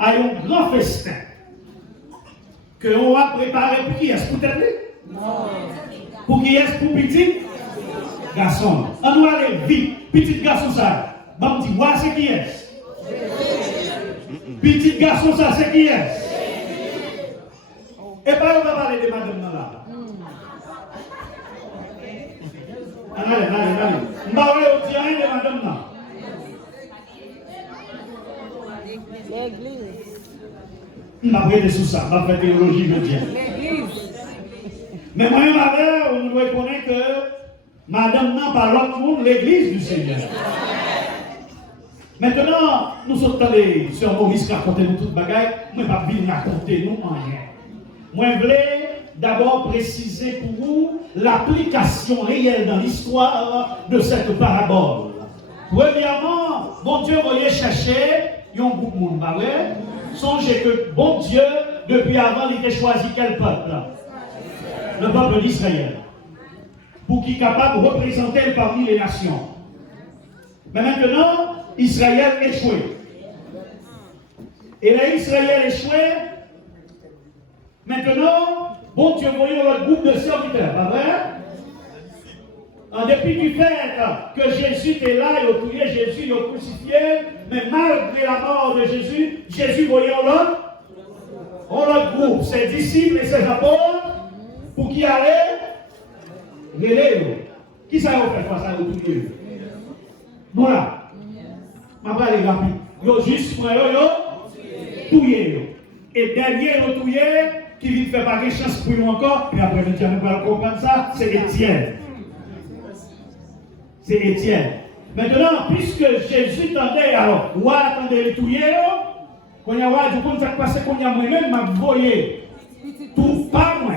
à un grand festin que on va préparer pour qui est-ce pour t'aider? Pour qui est-ce pour petit garçon? On doit aller vite, petit garçon ça. Bon, dit, ouais, c'est qui est-ce? Petit garçon ça, c'est qui est-ce? Et pas on va parler de madame là. Allez. On va parler au tien de madame là. L'église. On va parler de tout ça, on va faire théologie de Dieu. Mais moi, on doit reconnaître que madame n'a pas l'autre monde, l'église du Seigneur. Maintenant, nous sommes allés sur Maurice raconter nous toute bagaille. Moi, je ne vais pas venir raconter nous rien. Moi, je voulais d'abord préciser pour vous l'application réelle dans l'histoire de cette parabole. Premièrement, bon Dieu voyait chercher un groupe de monde. Songez que bon Dieu, depuis avant, il avait choisi quel peuple? Le peuple d'Israël. Pour qu'il soit capable de représenter parmi les nations. Mais maintenant, Israël échoué. Et là, Israël échoué. Maintenant, bon Dieu voyait le groupe de serviteurs, pas vrai? En dépit du fait que Jésus était là, il a tué Jésus, il a crucifié, mais malgré la mort de Jésus, Jésus voyait l'autre groupe, ses disciples et ses apôtres, pour qui allaient relève. Qui ça a fait face à l'autre Dieu? Voilà. Je vais aller rapide. Yo juste moi tué. Et dernier le tué qui vient faire pas de chance pour nous encore, et après nous allons comprendre ça, c'est Étienne. C'est Étienne. Maintenant, puisque Jésus tendait, alors, ou attendait les tuer, quand il y a du coup, ça passe qu'on y a moi-même, m'a voyé tout pas moi.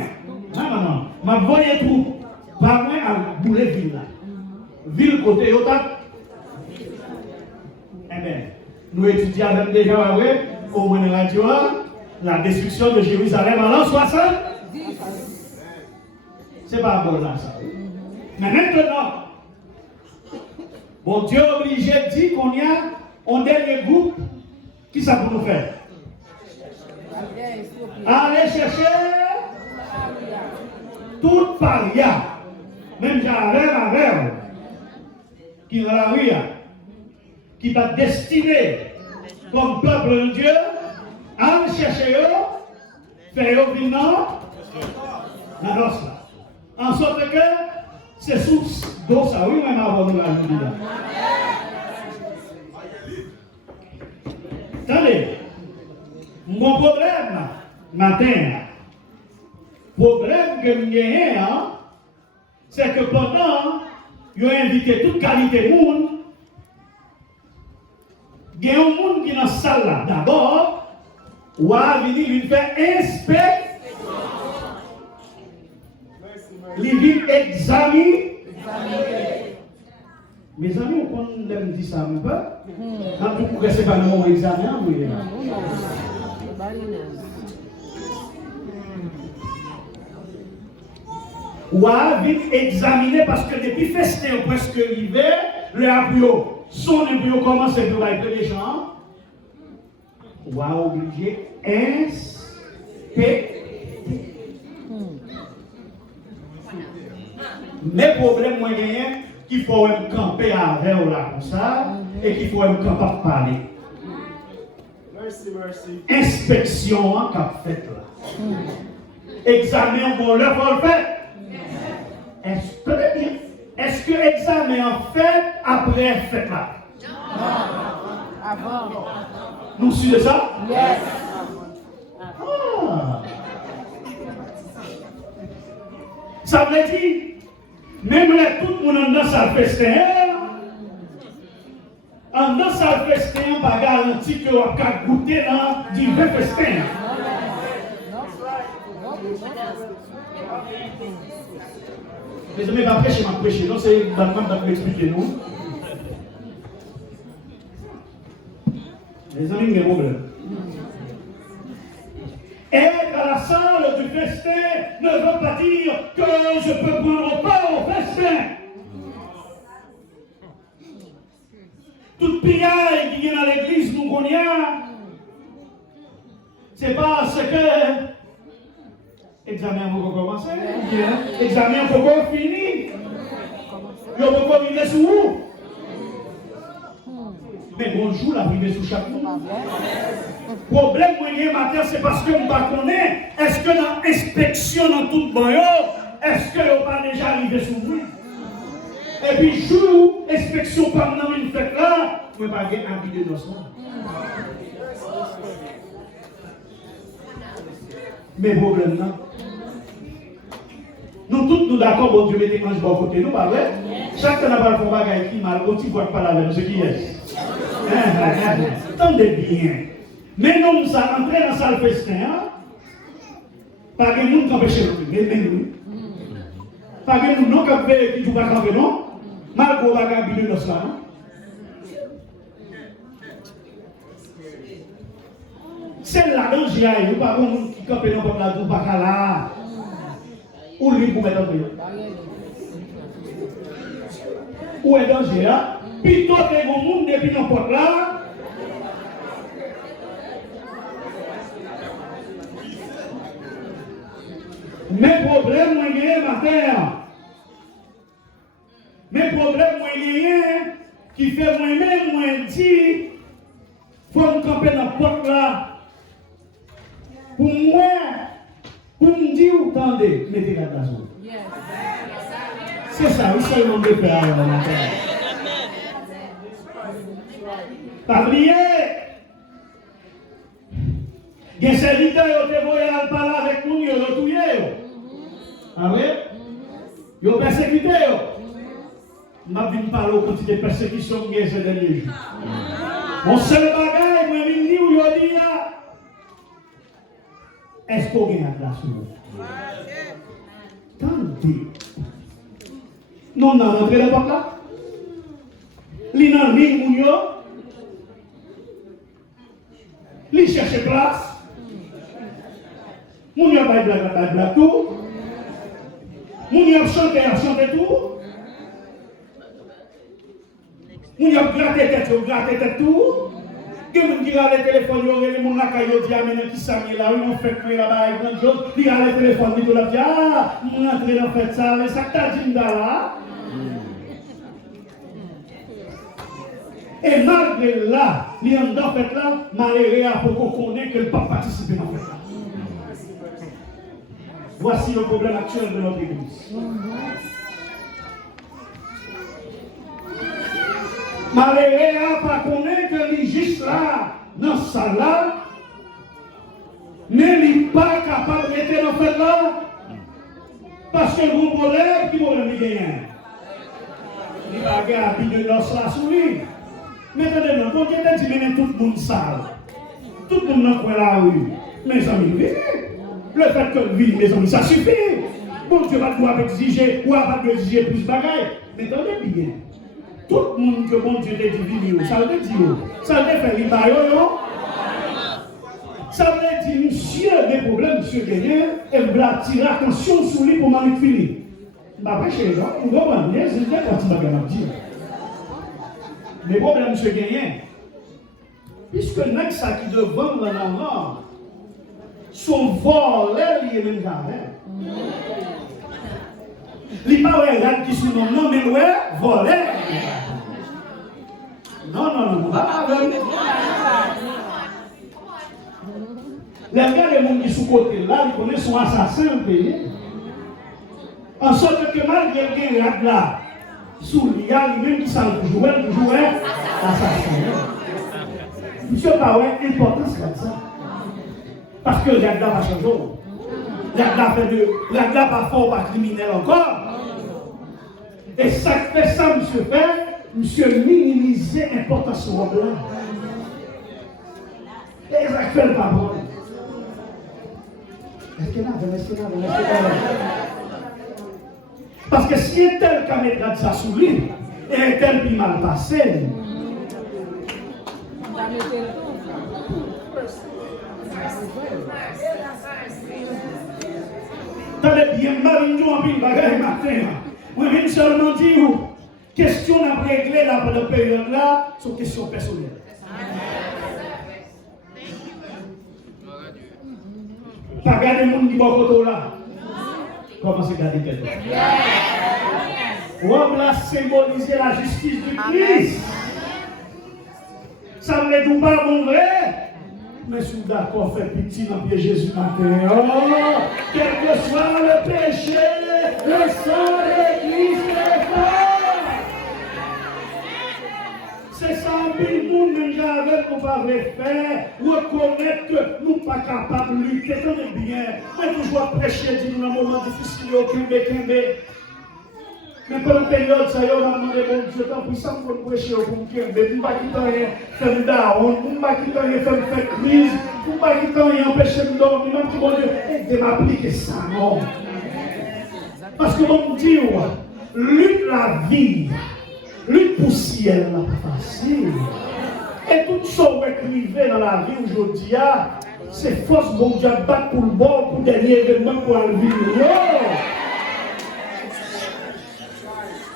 Non. M'a voyé tout pas moi à bouler ville là. Ville côté Yota. Eh bien, nous étudions même déjà, au moins la radio, la destruction de Jérusalem en l'an 60. C'est pas bon là, ça. Mais maintenant, bon Dieu obligé de dire qu'on y a un dernier groupe. Qui ça pour nous faire? Allez chercher toute paria. Même j'avais qui dans la rue, qui va destiné comme peuple de Dieu, à chercher eux, faire eux venir la noce là. En sorte que c'est sous d'eau ça, oui, même avant de la vie. Attendez, mon problème, matin, problème que j'ai, c'est que pendant, ils ont invité toute qualité de monde, il y a un monde qui est dans la salle là. D'abord, on va venir lui faire inspecter, lui vient examiner. Mes amis, on me dit ça un peu. Quand vous ne pas le mot examen, oui. Ou va examiner parce que depuis festin presque l'hiver, le abrio, son abrio commence à faire les gens. Ou va obliger inspecter. Mais problème moyen qu'il faut camper avec ou là comme ça et qu'il faut camper parler. Merci. Inspection qu'a fait là. Examen bon le faut le faire. Est-ce que examen en fait après fait là? Non. Avant. Nous suivons ça? Yes. Ça veut dire même là, tout le monde dans sa festin, dans sa festin, on va garantir qu'on va goûter dans du vrai festin. Les amis, pas prêcher, m'a prêcher. Non, c'est maintenant que vous expliquer nous. Les amis, mes problèmes. Être à la salle du festin ne veut pas dire que je peux prendre part au festin. Toute pillaille qui vient à l'église, nous connaissons. C'est parce que examen va commencer, examen va finir. Vous va arriver sur vous. Mais bonjour, la arriver sur chaque monde. Le problème matin, c'est parce que je ne connais pas. Est-ce que dans l'inspection dans tout le monde, est-ce que vous pas déjà arrivé sur vous? Et puis, jour, inspection comme dans une fête là, vous ne pouvez pas gagner un billet de noces. Mais problème là. Nous tous nous d'accord, bon Dieu, mettez quand je vais côté nous, pas vrai? Chacun n'a pas le fond bagaille qui mal, quand tu vois pas la même, ce qui est. Attendez bien. Mais nous, ça entrer dans la salle festin, pas que nous qui empêchons nous. Pas que nous non qui ne jouent pas camper, non? Malgré le bagage de nos là. C'est là dans le nous pas qui campe dans la tour, pas là. Où lui pour mettre en place? Où est danger là? Plutôt que le monde depuis n'importe là. Mes problèmes, moi, matin. Mes problèmes, moi, qui fait moi-même, moi, dit, faut me camper dans la porte là. Pour moi, pour me dire, attendez, mettez la place. C'est ça, oui, c'est le monde de faire dans la terre. Pas oublier. Il y a des serviteurs qui ont voyé à parler avec nous, ils ont tué. Ah oui? Ils ont persécuté. Je ne vais pas parler de la quantité de persécution qui est ces derniers jours. Mon seul bagage, moi, je dis, où je dis, est-ce qu'on a la place? Tandis. Non, on a rentré la porte là. L'inami, Mounio. Li cherche place. Mounio a blague tout. Mounio a chanté tout. Mounio a gratté tout. Que vous direz le téléphone, vous avez les gens qui ont qui s'amènent là, ils ont fait là-bas, ils ont dit, le téléphone, ils ont dit, ah, vous entrez dans fait ça, mais ça t'a dit là. Et malgré là, les gens dans fait là, malgré pour qu'on connaisse que le pas participer dans fait là. Voici le problème actuel de notre église. Malgré là, pas connaître que les juste là, dans ce salle là, mais il n'est pas capable de mettre dans fait là, parce que vous problème, qui vous le gagner. Il va gagner de l'os là sous lui. Mais attendez, quand quelqu'un dit que tout le monde sale, tout le monde dans la rue, mes amis, vivez. Le fait que vivre, mes amis, ça suffit. Bon Dieu va pouvoir exiger, ou va exiger plus de bagailles. Mais attendez bien. Tout le monde que bon Dieu te dit, ça veut dire, ça veut faire les baillons, non? Ça veut dire, monsieur, des problèmes, monsieur Gagné, et vous attirer attention sur lui pour m'en finir. Je ne vais pas chez les gens, vous comprenez, c'est bien quand tu vas dire. Mais problème, monsieur Gagné, puisque les gens qui devant dans la mort sont volés, ils même jamais. Les parents qui sont non, mais ouais, volés. Non, pas avec. Les gars, les gens qui sont côté là, ils connaissent son assassin au pays. En sorte que malgré les gars là, sous les gars, les mêmes qui savent jouer, assassin. Monsieur pas ouais, importance comme ça. Parce que les gars va changer. Les gars pas fort, pas criminel encore. Et ça fait ça, monsieur fait. Monsieur minimiser l'importance de problème. Et ça fait le parole. Est-ce qu'il y a parce que si un tel caméra de ça sous lui, et un tel qui mal passé, t'as bien marine en pile bagaille matin. Moi, je seulement dire. Question à régler là pendant la période là, sont questions personnelles. Pas garder mon qui bon côté là. Commencez à garder quelque chose. On va symboliser la justice du Christ. Ça ne veut pas mon vrai. Mais si vous d'accord, fait petit dans le pied Jésus matin. Oh, quel que soit le péché, le sang de Christ est fort. C'est ça, un peu de monde, même j'avais qu'on pas faire, reconnaître que nous ne sommes pas capables de lutter, tenez bien. Mais toujours prêcher, dire dans un moment difficile, au Kembe. Mais pendant la période, ça y est, on a demandé, bon Dieu, tant pis, ça me prêcher au Kembe. Nous ne pouvons pas quitter rien, faire une down, nous ne pouvons pas quitter rien, faire une crise, nous ne pouvons pas quitter rien, empêcher de dormir, même si bon Dieu, aidez m'appliquer ça, non. Parce que bon Dieu, lutte la vie. Lutte pour ciel n'est pas facile. Et tout ce qu'on va écrire dans la vie aujourd'hui, c'est force bon Dieu battre pour le bon, pour le dernier événement pour le vivre.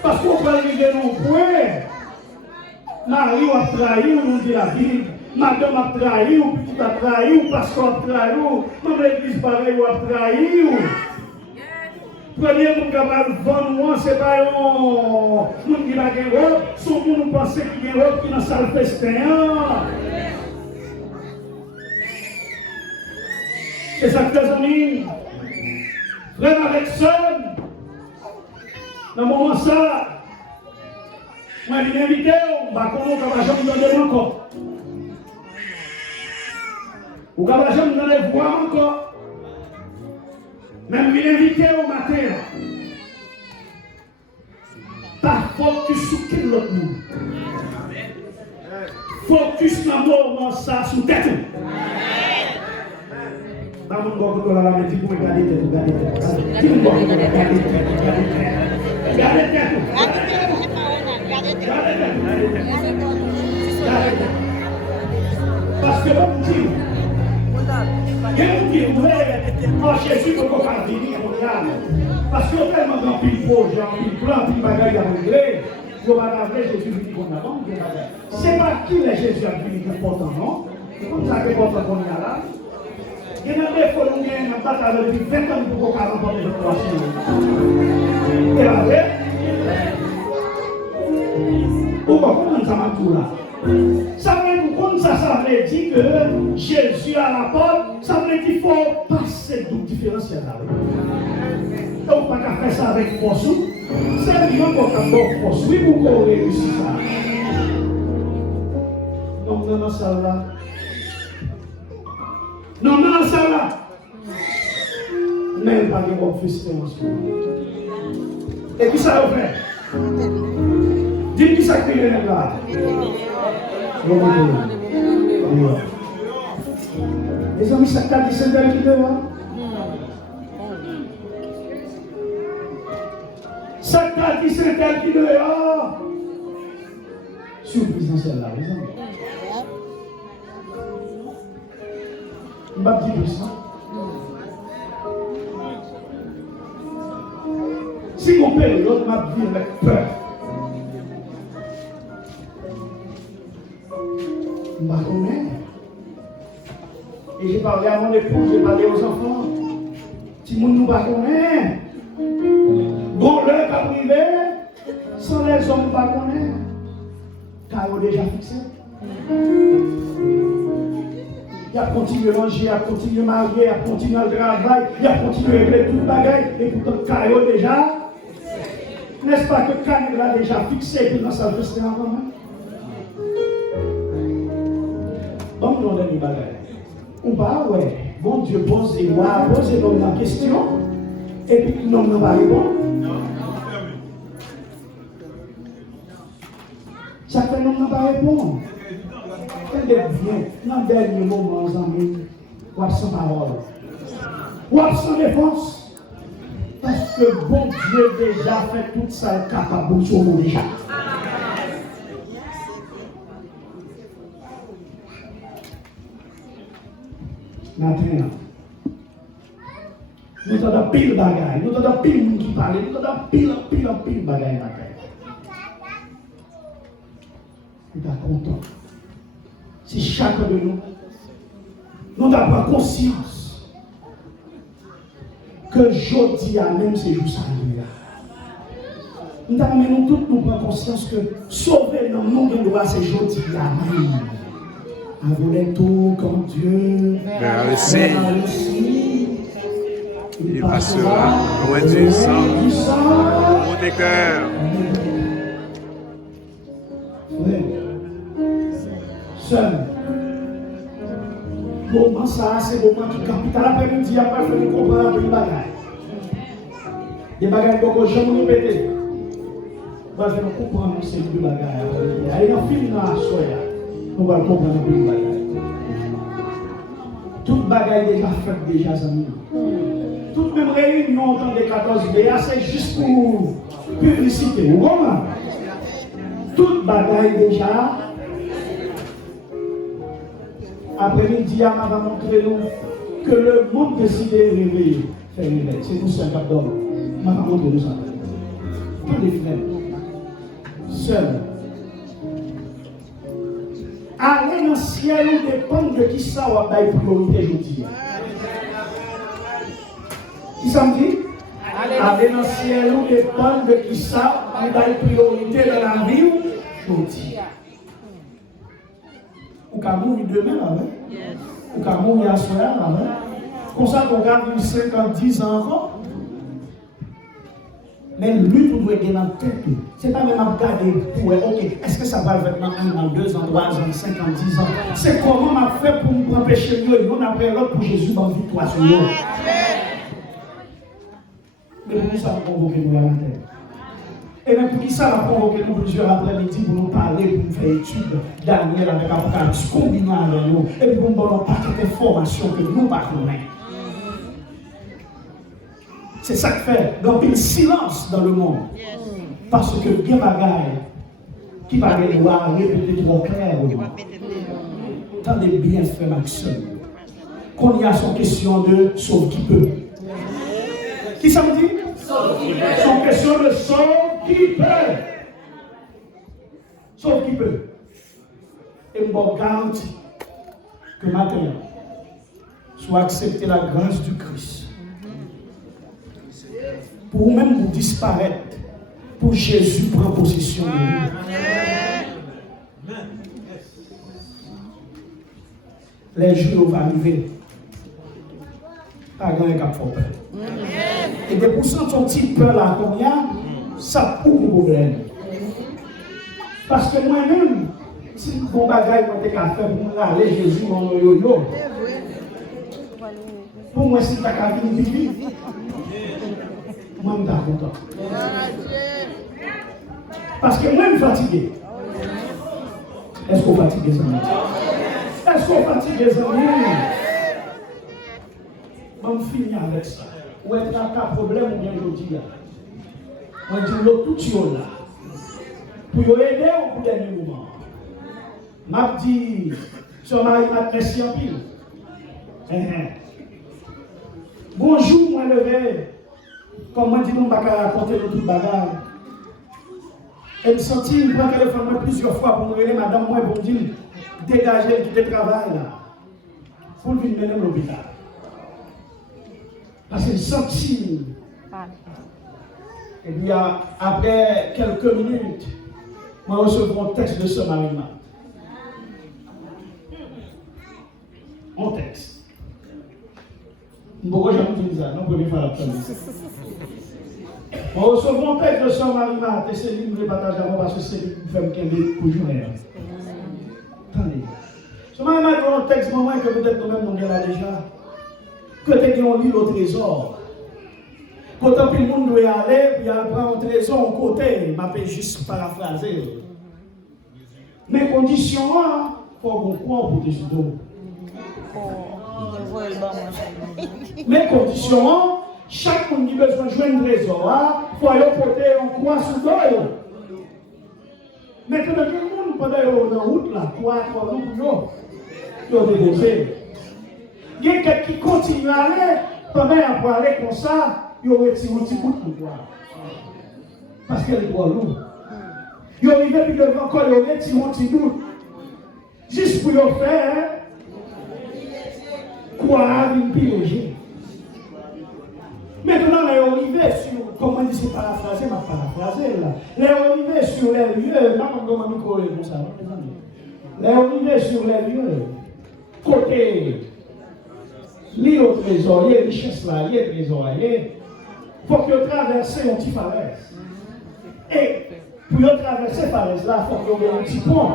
Parce qu'on va arriver non point. Marie a trahi, on nous dit la Bible. Madame a trahi, ou petit a trahi, ou pasteur a trahi, ou même l'église pareil a trahi. Premier monde qui va vendre moi, c'est pas un monde qui va gagner robe, son monde pense qu'il y a une robe qui est dans la salle festin. C'est ça que tes amis, frère avec son, dans le moment ça, moi je viens inviter, on va connaître qu'on va jamais me donner encore. Ou qu'on va jamais me donner voir encore. Même l'invité au matin, pas focus sur qui l'autre monde. Focus dans le moment ça, sur tête. Dans mon corps, on va la mettre pour regarder tête, regarder tête. Qui me voit regarder tête, regarder tête. Regardez tête. Parce que l'homme dit, il y a un qui voulait Jésus pour qu'on fasse venir au diable. Parce que tellement dans pile projet, en pile plan, pile bagaille à régler, il va régler Jésus qui qu'on a vendu. C'est pas qui les Jésus a vu qui est important, non? C'est comme ça que c'est important qu'on y a là. Il y a des fois où on a une bataille avec 20 ans pour qu'on fasse remporter le croissant. Et la vraie? Pourquoi comment ça m'a tout là? Ça veut dire que Jésus à la porte, ça veut dire qu'il faut passer de différentiel là. Donc, pas qu'à faire ça avec force. C'est bien pour qu'à faire force. Oui, vous pouvez réussir ça. Donc, dans ça là. Non, dans ça là. Même pas de bon festin en ce moment. Et qui ça vous fait? Dis qui ça crée les là. Les amis, ça t'a dit c'est d'elle qui dehors. Ça t'a dit c'est d'elle qui dehors. Surprise dans celle-là, les amis. Je ne vais pas dire plus ça. Si mon période m'a dit avec peur, je ne connais pas. Et j'ai parlé à mon épouse, j'ai parlé aux enfants. Si mon nous ne connaît bon, l'heure va arriver, sans les hommes ne connaît car ils ont déjà fixé. Il a continué à manger, il a continué à marier, il a continué à travailler, il a continué à régler tout le bagage, et pourtant, car ils ont déjà. N'est-ce pas que quand il a déjà fixé, puis dans sa vie, c'était avant même? Donc, nous avons des bagages. Ou pas, ouais. Bon Dieu pose et moi, pose l'homme la question, et puis l'homme ne va pas répondre. Chacun n'homme ne va pas répondre. Quel devient, dans le dernier moment, mes amis, ou sans parole, ou sans défense. Parce que bon Dieu déjà fait tout ça capable sur nous déjà. Maintenant, nous avons pile de bagaille, nous avons pile de monde qui parle, nous avons pile de bagaille. Nous sommes contents. Si chacun de nous, nous avons conscience que jeudi à même ces jours ça. Nous avons tout nous prendre conscience que sauver dans nous de droit c'est jeudi à même. À voler tout comme Dieu. Merci. Il passera loin du sang, au des cœurs. Seul. Moment ça, c'est le moment qui capital après-midi, après, il faut nous comprendre un peu de bagaille. Des bagailles que je vais répéter. Nous allons comprendre ces deux bagailles. Allez, dans le film, dans la soirée, nous allons comprendre un peu de bagaille. Toute bagaille déjà faite, déjà, amis. Toute même réunion en temps des 14 BA, c'est juste pour publicité. Vous comprenez? Toute bagaille déjà. Après-midi, on va montrer nous que le monde décide de réveiller. C'est tout ça, cap d'homme. On va montrer nous ça. Pas des frères. Seul. Aller dans le ciel ou dépendre de qui ça va faire priorité aujourd'hui. Qui ça me dit? Aller dans le ciel ou dépendre de qui ça va faire priorité dans la vie aujourd'hui. Ou qu'à mourir demain, ou qu'à mourir à soir, comme ça qu'on garde 50-10 ans encore. Mais lui, vous devez gagner dans tête. Ce n'est pas même à regarder pour ok, est-ce que ça va être dans 1 an, 2 ans, 3 ans, 5 ans, 10 ans. C'est comment on a fait pour nous empêcher mieux, et non après l'autre pour Jésus dans victoire sur nous. Mais pour qui ça va convoquer nous à la terre? Et même pour qui ça va convoquer nous plusieurs après-midi pour nous parler, pour nous faire étude Daniel avec Apocalypse, combiner avec nous, et puis pour nous donner un paquet d'informations que nous ne connaissons. C'est ça que fait. Donc, il y a silence dans le monde. Parce que bien bagaille qui va devoir répéter trop clair. Tendez bien, frère Maxime. Qu'on y a son question de sauve qui peut. Qui ça me dit? Sauve qui peut. Son question de sauve qui peut. Sauve qui peut. Et je vous garantis que maintenant, soit accepter la grâce du Christ. Pour vous-même vous disparaître, pour Jésus prendre possession de vous. Les jours vont arriver. Pas grand cap fort peur. Et des pourcents sont petit peur là combien ça pour le problème. Parce que moi-même, si mon bagage moi t'ai qu'à faire pour aller Jésus mon yo-yo. Pour moi si t'as qu'à vivre. Moi, je suis content. Parce que moi, je suis fatigué. Est-ce qu'on fatigue les amis? Est-ce qu'on fatigue les amis? Je vais finir avec ça. Ou est-ce qu'il y a un problème ou bien je dis là? Je dis tout là. Pour aider au bout d'un moment. Je dis, son mari m'a merci en pile. Bonjour, moi levé. Comme moi, je dis, je ne vais pas raconter tout le bagage. Et me sentis, je prends le téléphone plusieurs fois pour me réveiller, madame, moi, pour me dire, dégagez, quittez le travail là. Pour venir mener l'hôpital. Parce que je sentis. Et puis, après quelques minutes, je reçois un texte de ce mariement. Un texte. Pourquoi j'ai dit ça? Non, première fois la première. On reçoit un texte de son mari, et c'est lui qui me partage avant parce que c'est lui qui me fait me quérir pour jouer. Attendez. Ce mari m'a dit un texte, moment que peut-être nous-mêmes nous avons déjà. Que tu as lit le trésor. Quand tout le monde doit aller, puis il prend un trésor au côté, il m'a fait juste paraphraser. Mais condition, il faut qu'on croit pour tes judo. Mais condition, chaque monde qui a besoin de jouer un trésor, il faut aller porter un croix sous l'œil. Mais quand tout le monde pendant la route, là, croix, il y a déposé. Il y a quelqu'un qui continue à aller, pendant qu'il aller comme ça, il y aurait un petit bout de croix. Parce qu'elle est trop lourde. Il arrive puis devant encore, il y aurait un petit bout. Juste pour le faire, quoi, une piloger. Mais Maintenant, les arrivés sur, comment on dit, c'est paraphrasé, ma paraphrasé là. Les arrivés sur les lieux, pas comme on micro comme ça, mes amis. Les arrivés sur les lieux, côté, l'île au trésor, les richesses là, les trésors, il faut que traverser une petite falaise. Et pour traverser la falaise là, il faut qu'il y ait un petit pont.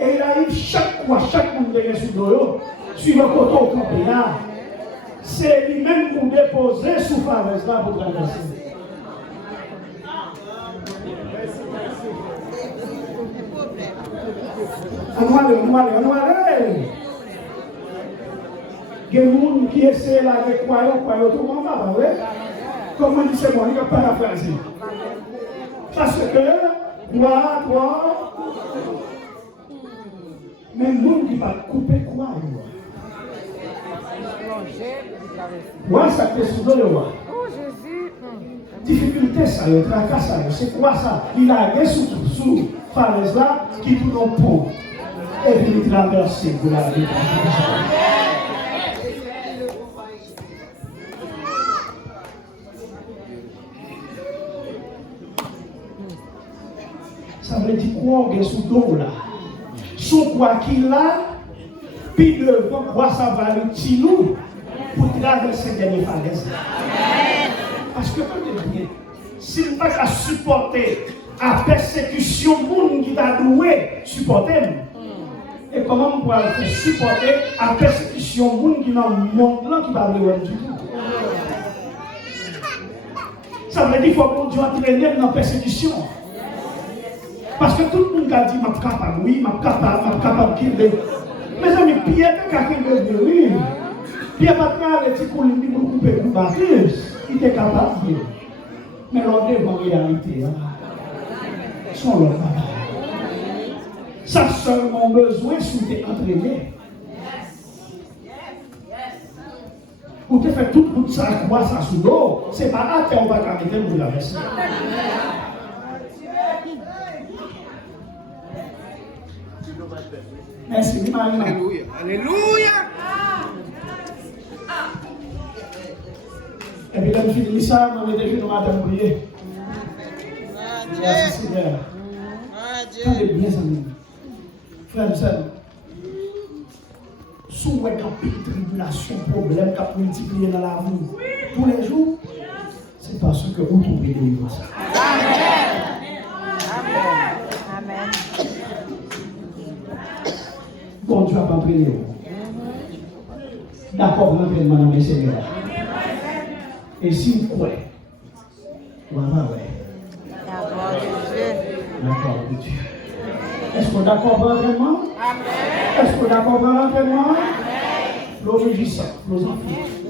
Et il arrive chaque fois, chaque monde qui est sur le dos, suivant le côté au campé là. C'est lui-même pour déposer sous falaise là pour traverser. On va aller. Il y a des gens qui essaient là avec quoi, tout le monde va, comment on dit c'est bon, il n'y a pas la phrase. Parce que, quoi, même les gens qui va couper quoi, ouais, ça te souvient de moi. Oh Jésus. Difficulté, ça, le tracas, ça, c'est quoi ça? Il a des sous falaise là qui tout le pont. Et puis il traverse de la vie. Ça veut dire quoi, on est sous dos là? Sous quoi qu'il a, puis devant quoi ça va le petit loup pour traverser les dernières falaises. Parce que, s'il n'a pas supporter la persécution, monde qui t'a doué, supporter. Et comment on pourra faire supporter la persécution, monde qui dans le monde là qui va le du tout. Ça veut dire qu'il faut qu'on doit entraîner dans la persécution. Parce que tout le monde a dit, je suis capable, oui, je suis capable de killer. Mes amis, Pierre est capable de dire, oui. Pierre va faire les petits coups pour couper pour battre. Il était capable de dire. Mais l'autre est en réalité. Son l'autre. Ça seulement besoin si tu es entraîné. Pour te faire tout pour ça, quoi, ça sous l'eau. C'est pas à terre, on va mettre pour la verser. Merci, Alléluia. Alléluia. Et puis, quand je finis ça, je vais me matin prier. Merci, Seigneur. Attendez bien, amis. Frères et sœurs, si vous avez une tribulation, problème qui a multiplié dans la vie tous les jours, c'est parce que vous trouvez délivrance. Amen. Amen. Bon Dieu a pas prié. D'accord, vous l'entraînement dans mes seigneurs. Et si vous croyez, voilà, ouais. D'accord, Dieu. Est-ce qu'on est d'accord pour l'entraînement? Est-ce qu'on est d'accord pour l'entraînement? L'obéissance, nos enfants.